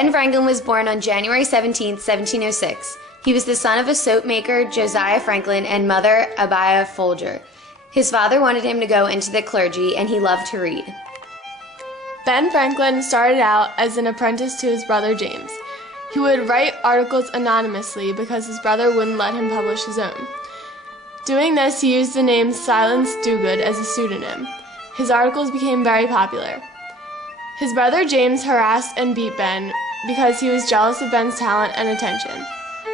Ben Franklin was born on January 17, 1706. He was the son of a soap maker, Josiah Franklin, and mother, Abiah Folger. His father wanted him to go into the clergy, and he loved to read. Ben Franklin started out as an apprentice to his brother James. He would write articles anonymously because his brother wouldn't let him publish his own. Doing this, he used the name Silence Dogood as a pseudonym. His articles became very popular. His brother James harassed and beat Ben because he was jealous of Ben's talent and attention.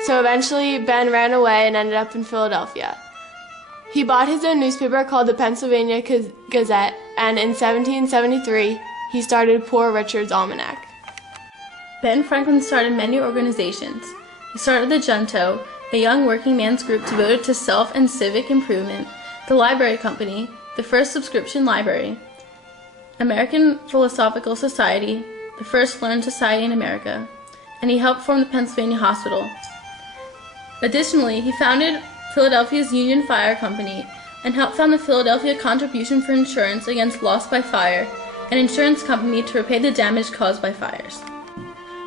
So eventually, Ben ran away and ended up in Philadelphia. He bought his own newspaper called the Pennsylvania Gazette, and in 1773, he started Poor Richard's Almanac. Ben Franklin started many organizations. He started the Junto, a young working man's group devoted to self and civic improvement, the Library Company, the first subscription library, American Philosophical Society, the first learned society in America, and he helped form the Pennsylvania Hospital. Additionally, he founded Philadelphia's Union Fire Company and helped found the Philadelphia Contribution for Insurance Against Loss by Fire, an insurance company to repay the damage caused by fires.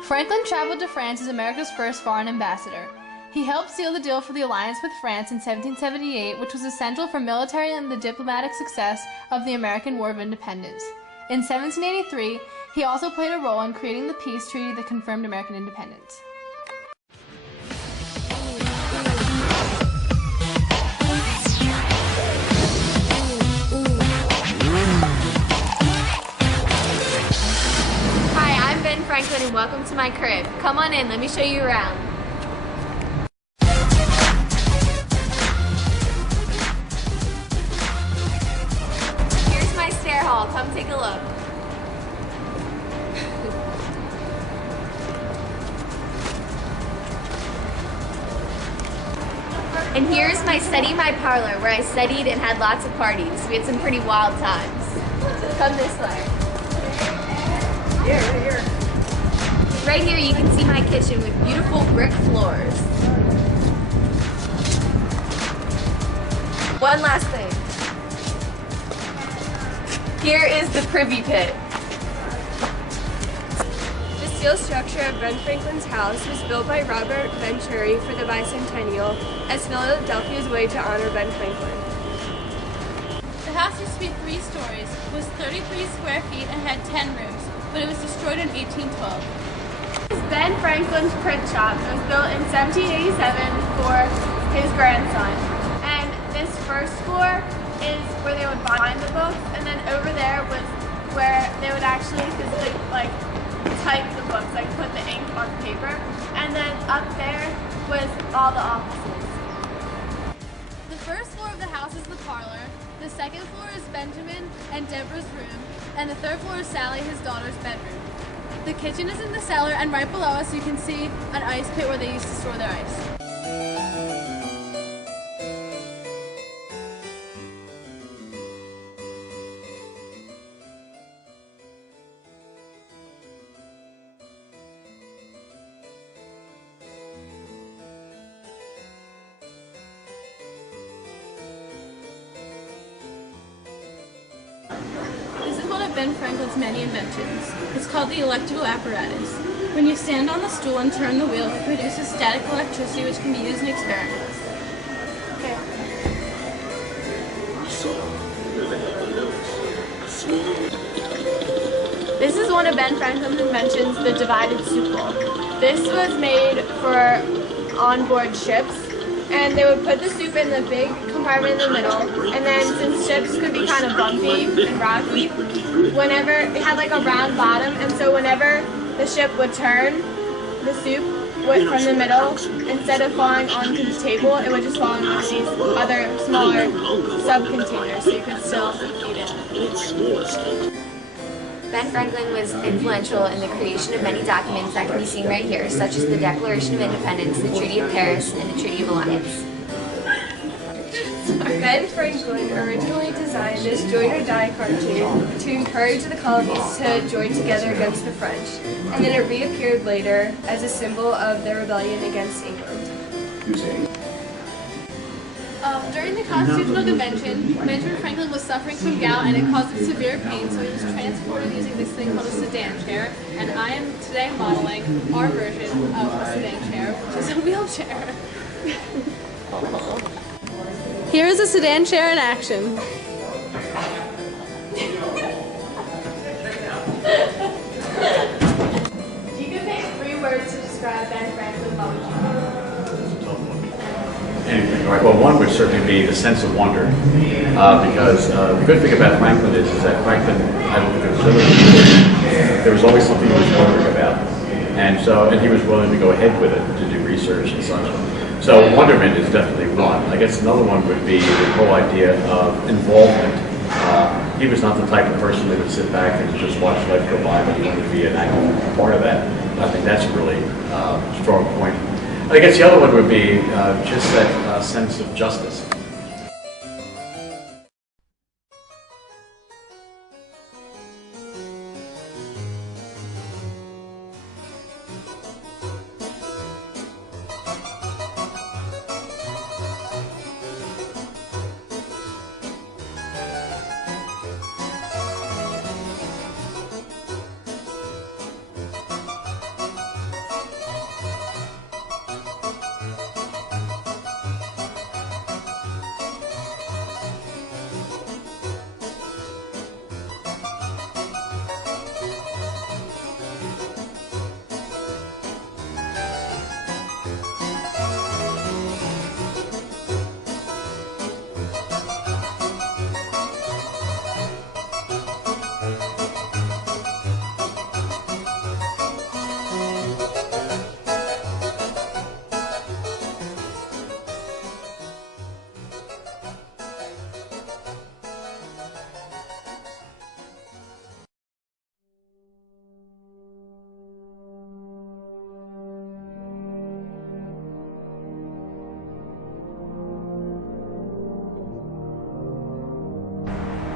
Franklin traveled to France as America's first foreign ambassador. He helped seal the deal for the alliance with France in 1778, which was essential for military and the diplomatic success of the American War of Independence. In 1783, he also played a role in creating the peace treaty that confirmed American independence. Hi, I'm Ben Franklin and welcome to my crib. Come on in, let me show you around. Here's my stair hall, come take a look. And here's my study, my parlor, where I studied and had lots of parties. We had some pretty wild times. Come this way. Yeah, right here. Right here you can see my kitchen with beautiful brick floors. One last thing. Here is the privy pit. The steel structure of Ben Franklin's house was built by Robert Venturi for the bicentennial as Philadelphia's way to honor Ben Franklin. The house used to be 3 stories, was 33 square feet, and had 10 rooms, but it was destroyed in 1812. This is Ben Franklin's print shop. It was built in 1787 for his grandson. And this first floor is where they would bind the books, and then over there was where they would actually physically type the books, put the ink on paper. And then up there was all the offices. The first floor of the house is the parlor, the second floor is Benjamin and Deborah's room, and the third floor is Sally, his daughter's bedroom. The kitchen is in the cellar, and right below us you can see an ice pit where they used to store their ice. This is one of Ben Franklin's many inventions. It's called the electrical apparatus. When you stand on the stool and turn the wheel, it produces static electricity which can be used in experiments. This is one of Ben Franklin's inventions, the divided soup bowl. This was made for onboard ships, and they would put the soup in the big compartment in the middle, and then since ships could be kind of bumpy and rocky, whenever it had a round bottom, and so whenever the ship would turn, the soup would from the middle, instead of falling onto the table, it would just fall into one of these other smaller sub-containers, so you could still eat it. Ben Franklin was influential in the creation of many documents that can be seen right here, such as the Declaration of Independence, the Treaty of Paris, and the Treaty of Alliance. Ben Franklin originally designed this join or die cartoon to encourage the colonies to join together against the French, and then it reappeared later as a symbol of their rebellion against England. During the Constitutional Convention, Benjamin Franklin was suffering from gout and it caused him severe pain, so he was transported using this thing called a sedan chair. And I am today modeling our version of a sedan chair, which is a wheelchair. Here is a sedan chair in action. You can pick 3 words to describe Ben Franklin. What would you pick? Anything, right? Well, one would certainly be the sense of wonder, because the good thing about Franklin is that Franklin, I don't think it was literally, there was always something he was wondering about, and he was willing to go ahead with it to do research and such. So wonderment is definitely one. I guess another one would be the whole idea of involvement. He was not the type of person that would sit back and just watch life go by, but he wanted to be an active part of that. I think that's a really strong point. I guess the other one would be just that sense of justice.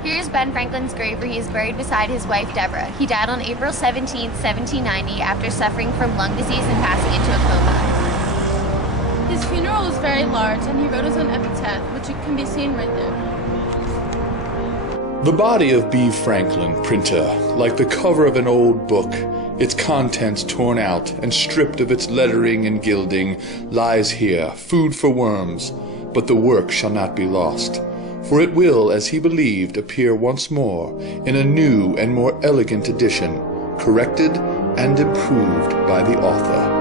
Here's Ben Franklin's grave where he is buried beside his wife Deborah. He died on April 17, 1790 after suffering from lung disease and passing into a coma. His funeral was very large, and he wrote his own epitaph, which can be seen right there. The body of B. Franklin, printer, like the cover of an old book, its contents torn out and stripped of its lettering and gilding, lies here, food for worms, but the work shall not be lost. For it will, as he believed, appear once more in a new and more elegant edition, corrected and improved by the author.